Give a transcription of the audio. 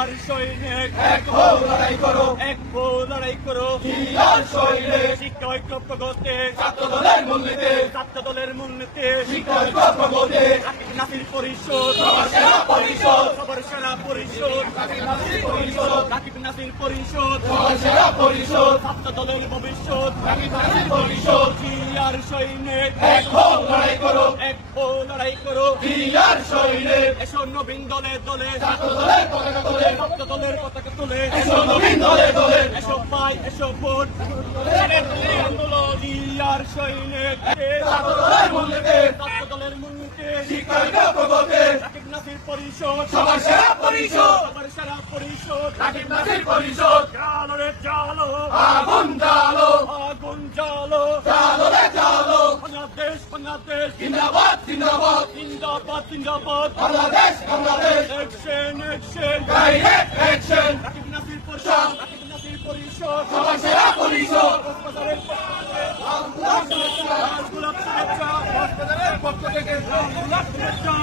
জিয়ার সৈনিক এক হও লড়াই করো। এক হো লড়াই করো। জিয়ার সৈনিক শিক্ষা ঐক্য প্রগতে। ছাত্র দলের মূলনীতি। ছাত্র দলের মূলনীতি। শিক্ষা ঐক্য প্রগতি। নাসির পরিষদ। সবার সেরা পরিষদ। সবার সেরা পরিষদ। পরিষদ। রাকিব নাসির পরিষদ। সবার সেরা পরিষদ। ছাত্র দলের ভবিষ্যৎ। রাকিব নাসির পরিষদ। জিয়ার সৈনিক এক হও লড়াই করো। এক হো লড়াই করো। জিয়ার সৈনিক এসো নবীন দলে দলে। ছাত্র দলের পতাকা দলের পতাকা তুলে। এসো নবীন দলে দলে এসো পাই এসো ভোট। আন্দোলন জিয়ার সৈনিক দলের মূলনীতি। দলের মূলনীতি। শিক্ষা ঐক্য রাকিব নাসির পরিষদ। সবার সেরা পরিষদ। সবার সেরা পরিষদ। রাকিব নাসির পরিষদ। জালো। রে জালো। আগুন জ্বালো আগুন জালো। জ্বালো রে বাংলাদেশ। জিন্দাবাদ জিন্দাবাদ। জিন্দাবাদ জিন্দাবাদ Bangladesh Bangladesh action action direct action Rakib Nasir পরিষদ রাকিব নাসির পরিষদ সবার সেরা পরিষদ লাল গোলাপ শুভেচ্ছা পক্ষ থেকে গোলাপ শুভেচ্ছা